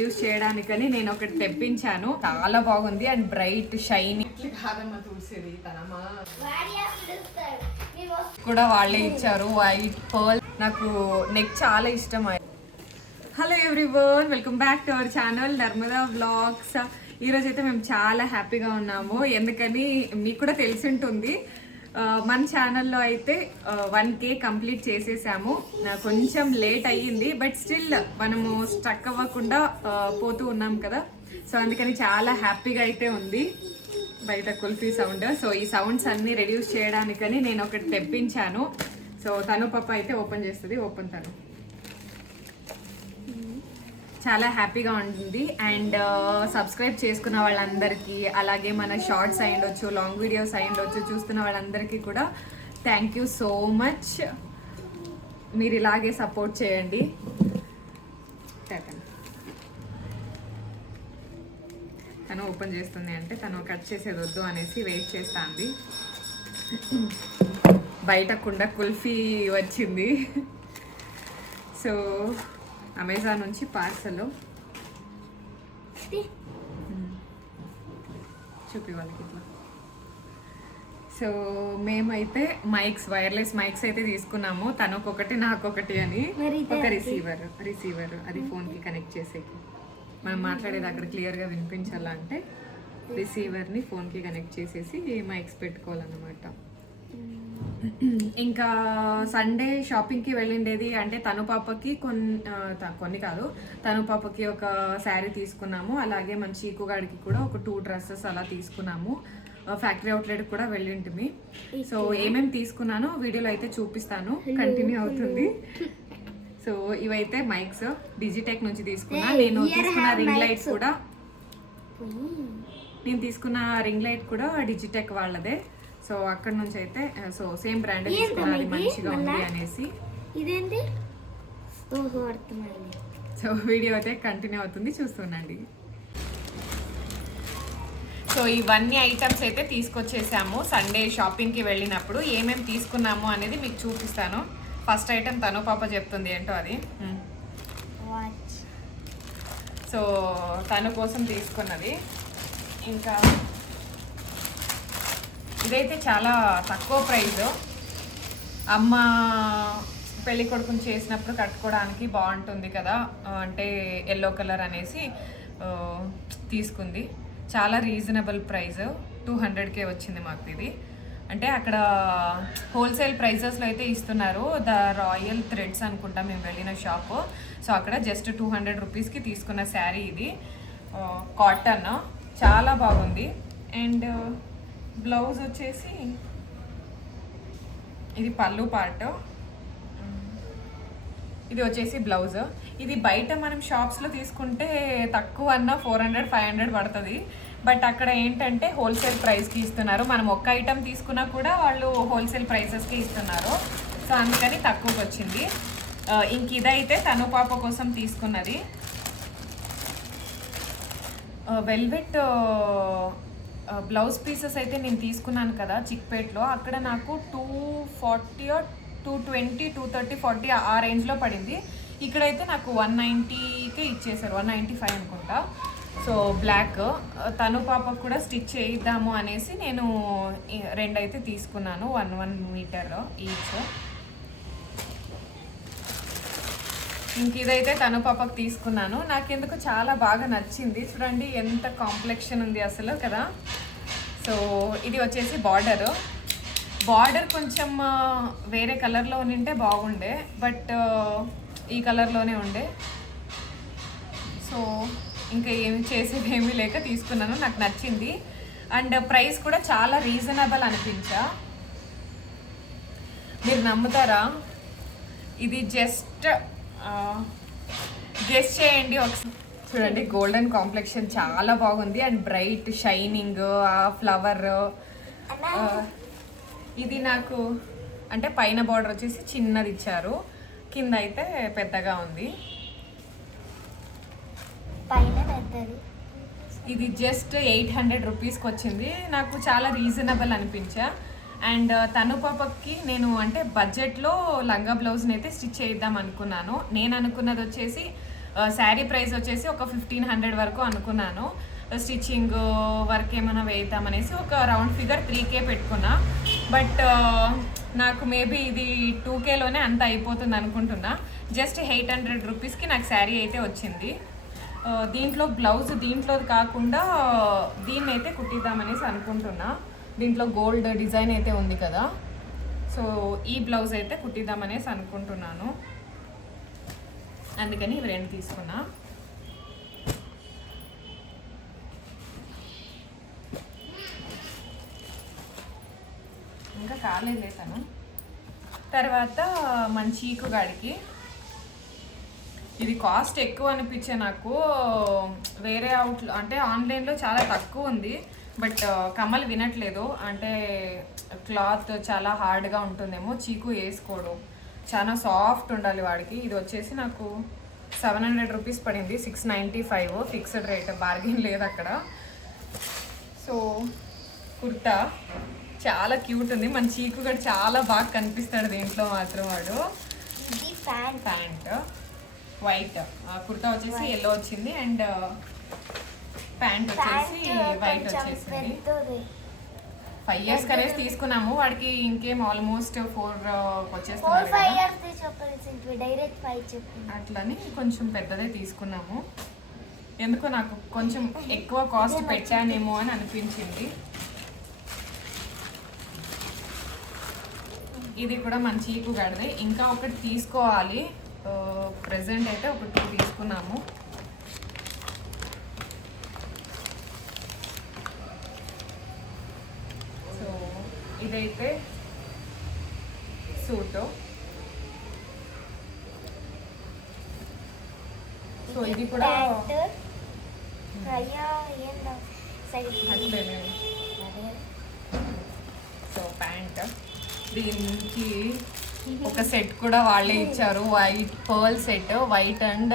Use చేయడానికని నేను ఒకటి తెప్పించాను. చాలా బాగుంది అండ్ బ్రైట్ షైనీ కూడా వాళ్ళే ఇచ్చారు. వైట్ పర్ల్ నాకు నెక్ చాలా ఇష్టం. Hello everyone, welcome back to our channel Narmada vlogs. ఈరోజు అయితే మేము చాలా హ్యాపీగా ఉన్నాము. ఎందుకని మీకు కూడా తెలిసి ఉంటుంది, మన ఛానల్లో అయితే 1K కంప్లీట్ చేసేసాము. కొంచెం లేట్ అయ్యింది, బట్ స్టిల్ మనము స్టక్ అవ్వకుండా పోతూ ఉన్నాం కదా. సో అందుకని చాలా హ్యాపీగా అయితే ఉంది. బయట కుల్ఫీ సౌండ్. సో ఈ సౌండ్స్ అన్నీ రెడ్యూస్ చేయడానికని నేను ఒకటి తెప్పించాను. సో తను పాప అయితే ఓపెన్ చేస్తుంది. ఓపెన్ తను చాలా హ్యాపీగా ఉంటుంది. అండ్ సబ్స్క్రైబ్ చేసుకున్న వాళ్ళందరికీ, అలాగే మన షార్ట్స్ అయ్యుండొచ్చు, లాంగ్ వీడియోస్ అయ్యుండొచ్చు, చూస్తున్న వాళ్ళందరికీ కూడా థ్యాంక్ యూ సో మచ్. మీరు ఇలాగే సపోర్ట్ చేయండి. తను ఓపెన్ చేస్తుంది అంటే తను కట్ చేసేది వద్దు అనేసి వెయిట్ చేస్తుంది. బయట కుండ కుల్ఫీ వచ్చింది. సో అమెజాన్ నుంచి పార్సల్ చూపి వాళ్ళకి ఇట్లా. సో మేమైతే మైక్స్, వైర్లెస్ మైక్స్ అయితే తీసుకున్నాము. తనకొకటి నాకొకటి అని. ఒక రిసీవర్ అది ఫోన్కి కనెక్ట్ చేసేకి, మనం మాట్లాడేది అక్కడ క్లియర్గా వినిపించాలంటే రిసీవర్ని ఫోన్కి కనెక్ట్ చేసేసి మైక్స్ పెట్టుకోవాలన్నమాట. ఇంకా సండే షాపింగ్కి వెళ్ళిండేది. అంటే తను పాపకి కొన్ని కాదు, తను పాపకి ఒక శారీ తీసుకున్నాము. అలాగే మన చీకుగాడికి కూడా ఒక 2 డ్రెస్సెస్ అలా తీసుకున్నాము. ఫ్యాక్టరీ అవుట్లెట్ కూడా వెళ్ళింటిమి. సో ఏమేమి తీసుకున్నానో వీడియోలో అయితే చూపిస్తాను, కంటిన్యూ అవుతుంది. సో ఇవైతే మైక్స్ డిజిటెక్ నుంచి తీసుకున్నా. నేను తీసుకున్న రింగ్ లైట్ కూడా డిజిటెక్ వాళ్ళదే. సో అక్కడ నుంచి అయితే సో సేమ్ బ్రాండ్ తీసుకున్నది, మంచిగా ఉంది అనేసి. ఇదేంటి? సో వీడియో అయితే కంటిన్యూ అవుతుంది, చూస్తుండండి. సో ఇవన్నీ ఐటమ్స్ అయితే తీసుకొచ్చేసాము. సండే షాపింగ్కి వెళ్ళినప్పుడు ఏమేమి తీసుకున్నాము అనేది మీకు చూపిస్తాను. ఫస్ట్ ఐటమ్ తను పాప చెప్తుంది ఏంటో అది. సో తను కోసం తీసుకున్నది. ఇంకా ఇదైతే చాలా తక్కువ ప్రైస్. అమ్మ పెళ్ళి కొడుకుని చేసినప్పుడు కట్టుకోవడానికి బాగుంటుంది కదా, అంటే ఎల్లో కలర్ అనేసి తీసుకుంది. చాలా రీజనబుల్ ప్రైస్, 200K వచ్చింది మాకు ఇది. అంటే అక్కడ హోల్సేల్ ప్రైజెస్లో అయితే ఇస్తున్నారు. ద రాయల్ థ్రెడ్స్ అనుకుంటా మేము వెళ్ళిన షాపు. సో అక్కడ జస్ట్ 200 రూపీస్కి తీసుకున్న శారీ ఇది. కాటన్ చాలా బాగుంది. అండ్ బ్లౌజ్ వచ్చేసి ఇది పళ్ళు పార్ట్, ఇది వచ్చేసి బ్లౌజ్. ఇది బయట మనం షాప్స్లో తీసుకుంటే తక్కువ అన్న 400-500 పడుతుంది. బట్ అక్కడ ఏంటంటే హోల్సేల్ ప్రైస్కి ఇస్తున్నారు. మనం ఒక్క ఐటమ్ తీసుకున్నా కూడా వాళ్ళు హోల్సేల్ ప్రైసెస్కి ఇస్తున్నారు. సో అందుకని తక్కువకి వచ్చింది. ఇంక ఇదైతే తను పాప కోసం తీసుకున్నది. వెల్వెట్ బ్లౌజ్ పీసెస్ అయితే నేను తీసుకున్నాను కదా చిక్పేట్లో. అక్కడ నాకు 240 220 230 40 ఆ రేంజ్లో పడింది. ఇక్కడైతే నాకు 190కే ఇచ్చేసారు, 195 అనుకుంటా. సో బ్లాక్ తను పాపకు కూడా స్టిచ్ చేయిద్దాము అనేసి నేను 2 అయితే తీసుకున్నాను, 1 మీటర్ ఈచ్. ఇంక ఇదైతే తను పాపకు తీసుకున్నాను. నాకెందుకు చాలా బాగా నచ్చింది. చూడండి ఎంత కాంప్లెక్షన్ ఉంది అసలు కదా. సో ఇది వచ్చేసి బార్డర్ కొంచెం వేరే కలర్లో ఉంటే బాగుండే, బట్ ఈ కలర్లోనే ఉండే. సో ఇంకా ఏమి చేసేది ఏమీ లేక తీసుకున్నాను, నాకు నచ్చింది. అండ్ ప్రైస్ కూడా చాలా రీజనబుల్ అనిపించా. మీరు నమ్ముతారా, ఇది జస్ట్ గెస్ చేయండి ఒకసారి. చూడండి గోల్డెన్ కాంప్లెక్షన్ చాలా బాగుంది అండ్ బ్రైట్ షైనింగ్, ఆ ఫ్లవర్. ఇది నాకు అంటే పైన బార్డర్ వచ్చేసి చిన్నది ఇచ్చారు, కింద అయితే పెద్దగా ఉంది. ఇది జస్ట్ 800 రూపీస్కి వచ్చింది. నాకు చాలా రీజనబుల్ అనిపించా. అండ్ తను పాపకి నేను అంటే బడ్జెట్లో లంగా బ్లౌజ్ని అయితే స్టిచ్ చేద్దాం అనుకున్నాను. నేను అనుకున్నది వచ్చేసి శారీ ప్రైస్ వచ్చేసి ఒక 1500 వరకు అనుకున్నాను. స్టిచ్చింగ్ వర్క్ ఏమైనా వేద్దామనేసి ఒక రౌండ్ ఫిగర్ 3K పెట్టుకున్నా. బట్ నాకు మేబీ ఇది 2Kలోనే అంత అయిపోతుంది అనుకుంటున్నా. జస్ట్ 800 రూపీస్కి నాకు శారీ అయితే వచ్చింది. దీంట్లో బ్లౌజ్ దీంట్లోది కాకుండా దీన్ని అయితే కుట్టిద్దామనేసి అనుకుంటున్నా. దీంట్లో గోల్డ్ డిజైన్ అయితే ఉంది కదా, సో ఈ బ్లౌజ్ అయితే కుట్టిద్దామనేసి అనుకుంటున్నాను. అందుకని ఇవి 2 తీసుకున్నా. ఇంకా కాలేదు తను. తర్వాత మన చీకు గాడికి ఇది కాస్ట్ ఎక్కువ అనిపించే నాకు. వేరే అవుట్లో అంటే ఆన్లైన్లో చాలా తక్కువ ఉంది, బట్ కమల్ వినట్లేదు. అంటే క్లాత్ చాలా హార్డ్గా ఉంటుందేమో, చీకు వేసుకోవడం చాలా సాఫ్ట్ ఉండాలి వాడికి. ఇది వచ్చేసి నాకు 700 రూపీస్ పడింది, 695 ఫిక్స్డ్ రేట్, బార్గెన్ లేదు అక్కడ. సో కుర్తా చాలా క్యూట్ ఉంది. మన చీకు కూడా చాలా బాగా కనిపిస్తాడు దీంట్లో మాత్రం. వాడు ప్యాంట్ వైట్, కుర్తా వచ్చేసి ఎల్లో వచ్చింది అండ్ ప్యాంట్ వచ్చేసి వైట్ వచ్చేసింది. 5 years కనేసి తీసుకున్నాము. వాడికి ఇంకేం ఆల్మోస్ట్ 4 వచ్చేస్తుంది, అట్లని కొంచెం పెద్దదే తీసుకున్నాము. ఎందుకో నాకు కొంచెం ఎక్కువ కాస్ట్ పెట్టానేమో అని అనిపించింది. ఇది కూడా మంచి చీకు గడిదే. ఇంకా ఒకటి తీసుకోవాలి. ప్రెజెంట్ అయితే ఒక 2 తీసుకున్నాము. సో ఇదైతే సూటు. సో ఇది కూడా సో ప్యాంట్, దీనికి ఒక సెట్ కూడా వాళ్ళే ఇచ్చారు. White pearl set, white and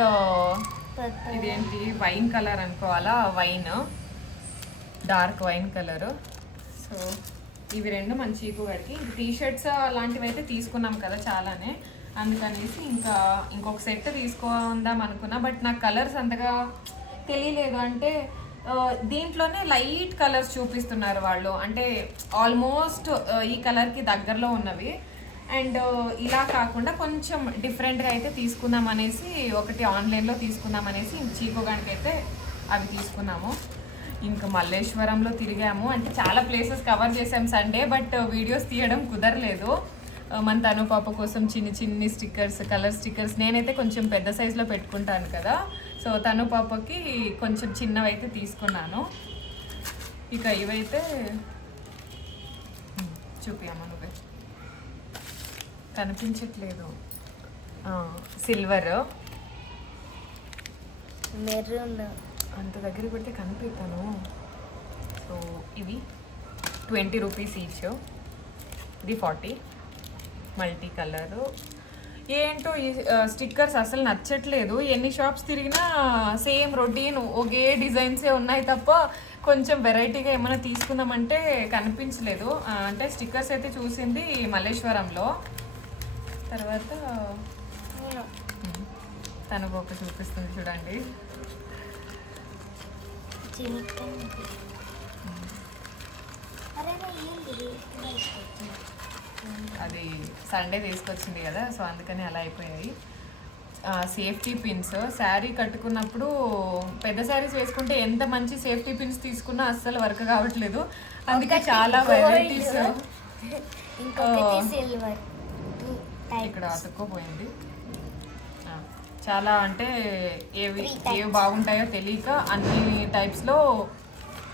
ఇదేంటి వైన్ కలర్ అనుకోవాలా, wine dark wine colour. So ఇవి 2 మంచి చీకుగడికి. టీ షర్ట్స్ అలాంటివి అయితే తీసుకున్నాం కదా చాలానే, అందుకనేసి ఇంకొక సెట్ తీసుకుందాం అనుకున్నా. బట్ నాకు కలర్స్ అంతగా తెలియలేదు. అంటే దీంట్లోనే లైట్ కలర్స్ చూపిస్తున్నారు వాళ్ళు, అంటే ఆల్మోస్ట్ ఈ కలర్కి దగ్గరలో ఉన్నవి. అండ్ ఇలా కాకుండా కొంచెం డిఫరెంట్గా అయితే తీసుకుందాం అనేసి ఒకటి ఆన్లైన్లో తీసుకుందాం అనేసి చీకుగానికి అయితే అవి తీసుకున్నాము. ఇంకా మల్లేశ్వరంలో తిరిగాము. అంటే చాలా ప్లేసెస్ కవర్ చేసాం సండే, బట్ వీడియోస్ తీయడం కుదరలేదు. మన తను పాప కోసం చిన్ని స్టిక్కర్స్, కలర్ స్టిక్కర్స్ నేనైతే కొంచెం పెద్ద సైజులో పెట్టుకుంటాను కదా, సో తను పాపకి కొంచెం చిన్నవి అయితే తీసుకున్నాను. ఇక ఇవైతే చూపియమ్మా, నువ్వే కనిపించట్లేదు. సిల్వర్ మెరూన్, అంత దగ్గర పెడితే కనిపిస్తాను. సో ఇవి 20 రూపీస్ ఈచ్, ఇది 40. Multi colour. ఏంటో ఈ స్టిక్కర్స్ అసలు నచ్చట్లేదు. ఎన్ని షాప్స్ తిరిగినా సేమ్ రొటీన్ ఒకే డిజైన్సే ఉన్నాయి తప్ప కొంచెం వెరైటీగా ఏమైనా తీసుకుందామంటే కనిపించలేదు. అంటే స్టిక్కర్స్ అయితే చూసింది మల్లేశ్వరంలో. తర్వాత తనకు ఒక చూపిస్తుంది చూడండి. అది సండే తీసుకొచ్చింది కదా, సో అందుకని అలా అయిపోయాయి. సేఫ్టీ పిన్స్, శారీ కట్టుకున్నప్పుడు పెద్ద శారీస్ వేసుకుంటే ఎంత మంచి సేఫ్టీ పిన్స్ తీసుకున్నా అస్సలు వర్క్ కావట్లేదు. అందుకే చాలా వెరైటీస్. ఇక్కడ అతుక్కోపోయింది. చాలా అంటే ఏవి బాగుంటాయో తెలియక అన్ని టైప్స్లో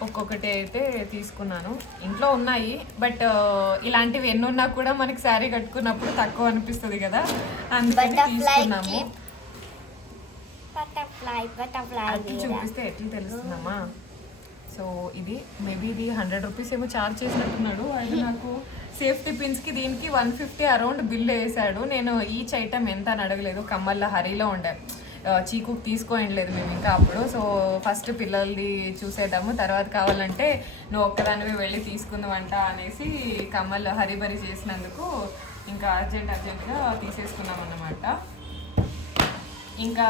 ఒక్కొక్కటి అయితే తీసుకున్నాను. ఇంట్లో ఉన్నాయి, బట్ ఇలాంటివి ఎన్ని ఉన్నా కూడా మనకి శారీ కట్టుకున్నప్పుడు తక్కువ అనిపిస్తుంది కదా, అందుకని తీసుకున్నాము. అది చూపిస్తే ఎట్లా తెలుస్తుందమ్మా. సో ఇది మేబీ ఇది 100 రూపీస్ ఏమో ఛార్జ్ చేసినట్టున్నాడు. అది నాకు సేఫ్టీ పిన్స్కి దీనికి 150 అరౌండ్ బిల్ వేసాడు. నేను ఈచ్ ఐటమ్ ఎంత అని అడగలేదు, కమ్మల్లో హరీలో ఉండే చీకు తీసుకోలేదు మేము ఇంకా అప్పుడు. సో ఫస్ట్ పిల్లలది చూసేద్దాము, తర్వాత కావాలంటే నువ్వు ఒక్కదానివి వెళ్ళి తీసుకుందామంట అనేసి కమ్మల్ హరిబరి చేసినందుకు ఇంకా అర్జెంటుగా తీసేసుకున్నాం అన్నమాట. ఇంకా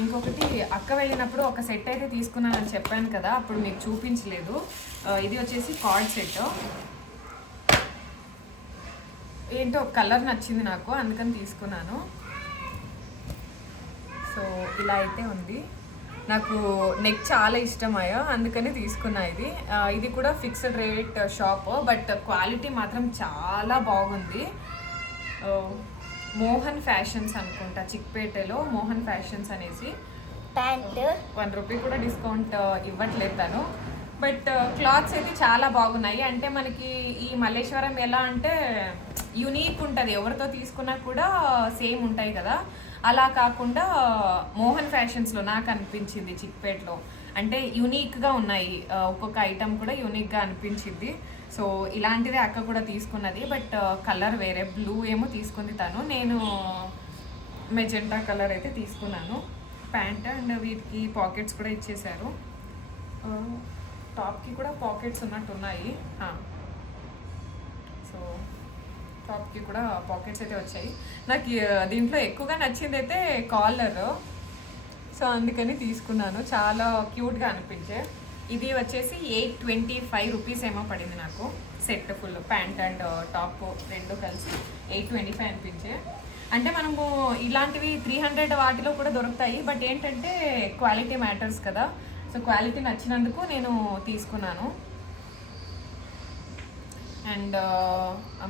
ఇంకొకటి అక్క వెళ్ళినప్పుడు ఒక సెట్ అయితే తీసుకున్నానని చెప్పాను కదా, అప్పుడు మీకు చూపించలేదు. ఇది వచ్చేసి కార్డ్ సెట్. ఏంటో కలర్ నచ్చింది నాకు, అందుకని తీసుకున్నాను. సో ఇలా అయితే ఉంది. నాకు నెక్ చాలా ఇష్టమయ్యా, అందుకని తీసుకున్నా ఇది. ఇది కూడా fixed rate shop, but quality మాత్రం చాలా బాగుంది. మోహన్ ఫ్యాషన్స్ అనుకుంటా, చిక్పేటలో మోహన్ ఫ్యాషన్స్ అనేసి. ప్యాంట్ 1 రూపీ కూడా డిస్కౌంట్ ఇవ్వట్లేదు తను. బట్ క్లాత్స్ అయితే చాలా బాగున్నాయి. అంటే మనకి ఈ మల్లేశ్వరం ఎలా అంటే యూనిక్ ఉంటుంది, ఎవరితో తీసుకున్నా కూడా సేమ్ ఉంటాయి కదా, అలా కాకుండా మోహన్ ఫ్యాషన్స్లో నాకు అనిపించింది చిక్పేట్లో అంటే యూనిక్గా ఉన్నాయి. ఒక్కొక్క ఐటమ్ కూడా యూనిక్గా అనిపించింది. సో ఇలాంటిదే అక్క కూడా తీసుకున్నది, బట్ కలర్ వేరే, బ్లూ ఏమో తీసుకుంది తను, నేను మెజెంటా కలర్ అయితే తీసుకున్నాను. ప్యాంట్ అండ్ వీటికి పాకెట్స్ కూడా ఇచ్చేసారు. టాప్కి కూడా పాకెట్స్ ఉన్నట్టున్నాయి. సో టాప్కి కూడా పాకెట్స్ అయితే వచ్చాయి. నాకు దీంట్లో ఎక్కువగా నచ్చింది అయితే కాలర్, సో అందుకని తీసుకున్నాను. చాలా క్యూట్గా అనిపించే. ఇది వచ్చేసి 825 రూపీస్ ఏమో పడింది నాకు, set full pant and top రెండు కలిసి 825 అనిపించే. అంటే మనము ఇలాంటివి 300 వాటిలో కూడా దొరుకుతాయి, బట్ ఏంటంటే క్వాలిటీ మ్యాటర్స్ కదా, సో క్వాలిటీ నచ్చినందుకు నేను తీసుకున్నాను. అండ్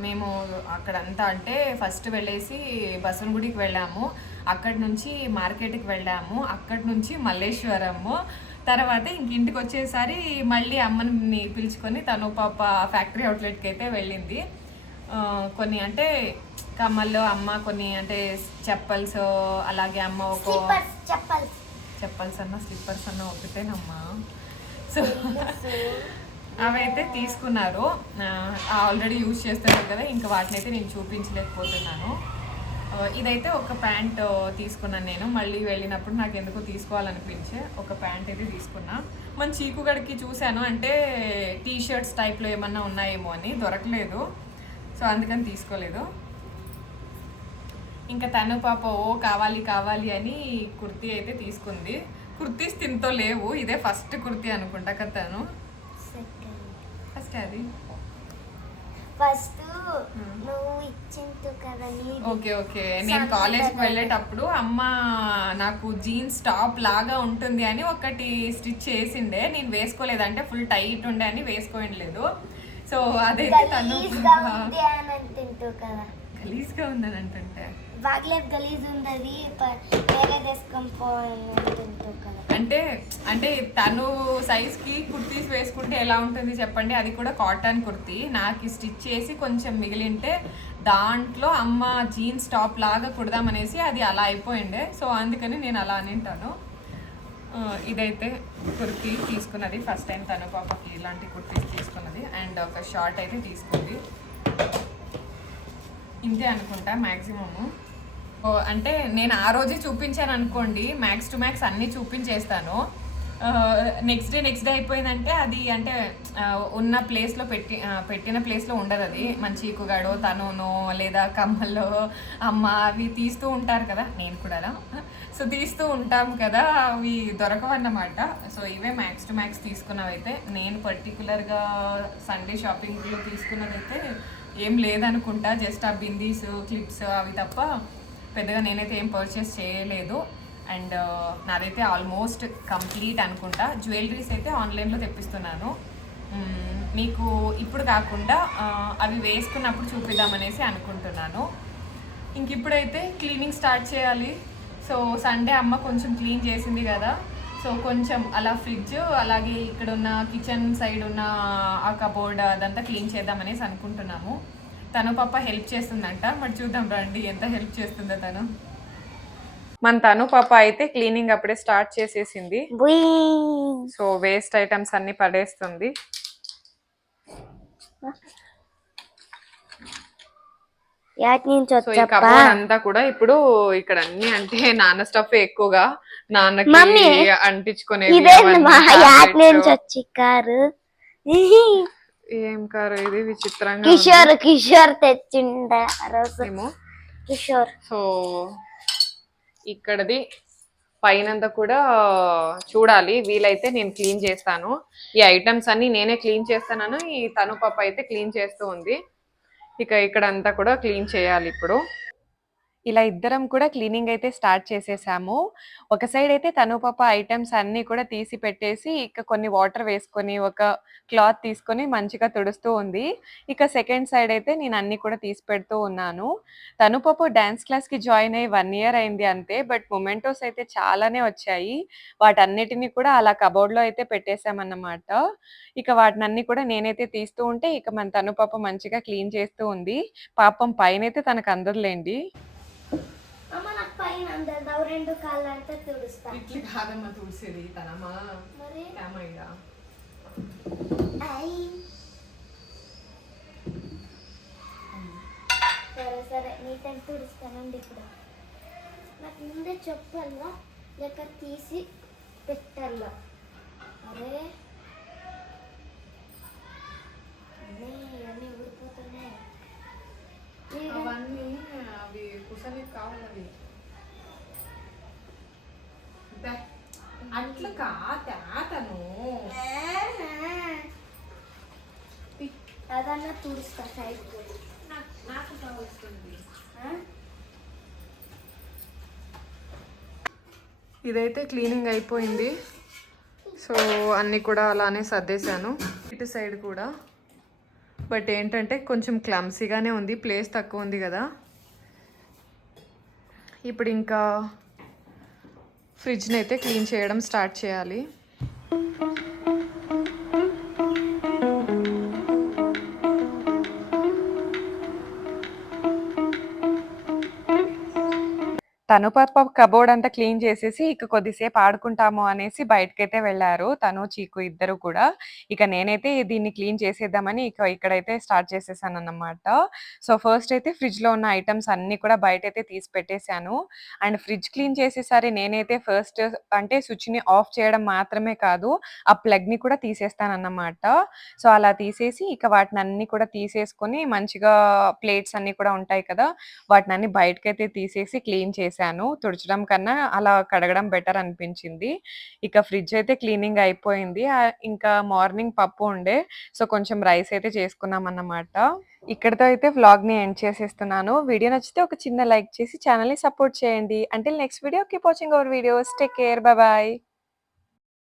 మేము అక్కడంతా అంటే ఫస్ట్ వెళ్ళేసి బసవనగుడికి వెళ్ళాము, అక్కడి నుంచి మార్కెట్కి వెళ్ళాము, అక్కడి నుంచి మల్లేశ్వరము, తర్వాత ఇంటికి వచ్చేసరి మళ్ళీ అమ్మని పిలుచుకొని తను పాప ఫ్యాక్టరీ అవుట్లెట్కి అయితే వెళ్ళింది. కొన్ని అంటే కమ్మల్లో అమ్మ కొన్ని అంటే చెప్పల్స్, అలాగే అమ్మ ఒక చెప్పల్స్ అన్న స్లిప్పర్స్ అన్న ఒకటేనమ్మా. సో అవైతే తీసుకున్నారు, ఆల్రెడీ యూజ్ చేస్తున్నారు కదా, ఇంకా వాటిని అయితే నేను చూపించలేకపోతున్నాను. ఇదైతే ఒక ప్యాంట్ తీసుకున్నాను నేను, మళ్ళీ వెళ్ళినప్పుడు నాకు ఎందుకో తీసుకోవాలనిపించే ఒక ప్యాంట్ అయితే తీసుకున్నా. మన చీకుగడికి చూశాను, అంటే టీ షర్ట్స్ టైప్లో ఏమన్నా ఉన్నాయేమో అని, దొరకలేదు, సో అందుకని తీసుకోలేదు. ఇంకా తను పాప కావాలి కావాలి అని కుర్తీ అయితే తీసుకుంది. కుర్తీస్ తింతో లేవు, ఇదే ఫస్ట్ కుర్తీ అనుకుంటా కదా తను. ఫస్ట్ అది ఫస్ట్ నువ్వు ఇచ్చింది కదా. ఓకే ఓకే, నేను కాలేజ్కి వెళ్ళేటప్పుడు అమ్మ నాకు జీన్స్ టాప్ లాగా ఉంటుంది అని ఒకటి స్టిచ్ చేసిండే, నేను వేసుకోలేదు, అంటే ఫుల్ టైట్ ఉండే అని వేసుకోలేదు. సో అదైతే తను గలీజ్గా ఉందని అంటుంటే బాగ్లేదు, గలీజ్ ఉంది, వేరే అంటే అంటే తను సైజ్కి కుర్తీస్ వేసుకుంటే ఎలా ఉంటుంది చెప్పండి. అది కూడా కాటన్ కుర్తీ నాకు స్టిచ్ చేసి కొంచెం మిగిలింటే దాంట్లో అమ్మ జీన్స్ టాప్ లాగా కుడదామనేసి అది అలా అయిపోయిండే, సో అందుకని నేను అలా అనింటాను. ఇదైతే కుర్తీ తీసుకున్నది ఫస్ట్ టైం తను పాపకి ఇలాంటి కుర్తీస్ తీసుకున్నది. అండ్ ఒక షార్ట్ అయితే తీసుకుంది, ఇంతే అనుకుంటా మ్యాక్సిమము. అంటే నేను ఆ రోజే చూపించాను అనుకోండి, మ్యాక్స్ టు మ్యాక్స్ అన్నీ చూపించేస్తాను. నెక్స్ట్ డే అయిపోయిందంటే అది అంటే ఉన్న ప్లేస్లో పెట్టిన ప్లేస్లో ఉండదు. అది మంచి చీకుగాడో తనునో లేదా కమ్మల్లో అమ్మ అవి తీస్తూ ఉంటారు కదా, నేను కూడా సో తీస్తూ ఉంటాం కదా, అవి దొరకవన్నమాట. సో ఇవే మ్యాక్స్ టు మ్యాక్స్ తీసుకున్నవైతే. నేను పర్టికులర్గా సండే షాపింగ్లో తీసుకున్నదైతే ఏం లేదనుకుంటా, జస్ట్ ఆ బిందీస్ క్లిప్స్ అవి తప్ప పెద్దగా నేనైతే ఏం పర్చేస్ చేయలేదు. అండ్ నాదైతే ఆల్మోస్ట్ కంప్లీట్ అనుకుంటా. జ్యువెలరీస్ అయితే ఆన్లైన్లో తెప్పిస్తున్నాను, మీకు ఇప్పుడు కాకుండా అవి వేసుకున్నప్పుడు చూపిద్దామనేసి అనుకుంటున్నాను. ఇంక ఇప్పుడైతే క్లీనింగ్ స్టార్ట్ చేయాలి. సో సండే అమ్మ కొంచెం క్లీన్ చేసింది కదా, సో కొంచెం అలా ఫ్రిడ్జ్ అలాగే ఇక్కడ ఉన్న కిచెన్ సైడ్ ఉన్న ఆ కబోర్డ్ అదంతా క్లీన్ చేద్దామనేసి అనుకుంటున్నాము. తను పాప హెల్ప్ చేస్తుందంట, మరి చూద్దాం రండి ఎంత హెల్ప్ చేస్తుందో తను. మన తను పాప అయితే క్లీనింగ్ అప్పుడే స్టార్ట్ చేసేసింది. సో వేస్ట్ ఐటమ్స్ అన్ని పడేస్తుంది. సో ఈ కబోర్డ్ అంతా కూడా ఇప్పుడు ఇక్కడ అన్ని అంటే నాన్న స్టఫ్ ఎక్కువగా నాన్నకి అంటించుకునేది. ఏం కారు ఇది విచిత్రంగా కిషోర్ తెచ్చిండేమో. సో ఇక్కడది పైనంతా కూడా చూడాలి, వీలైతే నేను క్లీన్ చేస్తాను. ఈ ఐటమ్స్ అన్ని నేనే క్లీన్ చేస్తానని ఈ తను పాప అయితే క్లీన్ చేస్తూ ఉంది. ఇక ఇక్కడ అంతా కూడా క్లీన్ చేయాలి ఇప్పుడు. ఇలా ఇద్దరం కూడా క్లీనింగ్ అయితే స్టార్ట్ చేసేసాము. ఒక సైడ్ అయితే తను పాప ఐటెమ్స్ అన్నీ కూడా తీసి పెట్టేసి, ఇక కొన్ని వాటర్ వేసుకొని, ఒక క్లాత్ తీసుకొని మంచిగా తుడుస్తూ ఉంది. ఇక సెకండ్ సైడ్ అయితే నేను అన్నీ కూడా తీసి పెడుతూ ఉన్నాను. తను పాప డాన్స్ క్లాస్‌కి జాయిన్ అయ్యి 1 ఇయర్ అయింది అంతే. బట్ మొమెంటోస్ అయితే చాలానే వచ్చాయి. వాటన్నిటిని కూడా అలా కబోర్డ్‌లో అయితే పెట్టేసామన్నమాట. ఇక వాటినన్నీ కూడా నేనైతే తీస్తూ ఉంటే, ఇక మన తను పాప మంచిగా క్లీన్ చేస్తూ ఉంది. పాపం పైనైతే తనకు అందదులేండి. అమ్మ నాకు పైన అందరు 2 కాళ్ళు అంటే తుడుస్తా. ఇట్లా కాదమ్మా తుడిసేది, తనమ్మా మరి ఏమైనా ఐ సరే సరే నీట్ తుడుస్తానండి. ఇప్పుడు నాకు ముందే చెప్పాలా లేక తీసి పెట్టాలా? అరే అన్నీ ఊడిపోతున్నాయి. అవన్నీ అవి కుసలికి కావాలి. అట్లా కాతను అదన్నా తుడుస్తా సైడ్ నాకు కావస్తుంది. ఇదైతే క్లీనింగ్ అయిపోయింది. సో అన్నీ కూడా అలానే సర్దేశాను, ఇటు సైడ్ కూడా. బట్ ఏంటంటే కొంచెం క్లమ్సీగానే ఉంది, ప్లేస్ తక్కువ ఉంది కదా. ఇప్పుడు ఇంకా ఫ్రిడ్జ్ని అయితే క్లీన్ చేయడం స్టార్ట్ చేయాలి. తను పాప కబోర్డ్ అంతా క్లీన్ చేసేసి ఇక కొద్దిసేపు ఆడుకుంటాము అనేసి బయటకైతే వెళ్ళారు, తను చీకు ఇద్దరు కూడా. ఇక నేనైతే దీన్ని క్లీన్ చేసేద్దామని ఇక్కడైతే స్టార్ట్ చేసేసాను అన్నమాట. సో ఫస్ట్ అయితే ఫ్రిడ్జ్ లో ఉన్న ఐటమ్స్ అన్ని కూడా బయట అయితే తీసి పెట్టేశాను. అండ్ ఫ్రిడ్జ్ క్లీన్ చేసేసరి నేనైతే ఫస్ట్ అంటే స్విచ్ ని ఆఫ్ చేయడం మాత్రమే కాదు, ఆ ప్లగ్ ని కూడా తీసేస్తానన్నమాట. సో అలా తీసేసి ఇక వాటిని అన్ని కూడా తీసేసుకొని మంచిగా ప్లేట్స్ అన్ని కూడా ఉంటాయి కదా, వాటిని అన్ని బయటకైతే తీసేసి క్లీన్ చేశాను. తుడచడం కన్నా అలా కడగడం బెటర్ అనిపించింది. ఇక ఫ్రిడ్జ్ అయితే క్లీనింగ్ అయిపోయింది. ఇంకా మార్నింగ్ పప్పు ఉండే, సో కొంచెం రైస్ అయితే చేసుకున్నాం అన్నమాట. ఇక్కడితో అయితే వ్లాగ్ ని ఎండ్ చేసేస్తున్నాను. వీడియో నచ్చితే ఒక చిన్న లైక్ చేసి ఛానల్ ని సపోర్ట్ చేయండి. Until next video, keep watching our videos. Take care, bye bye.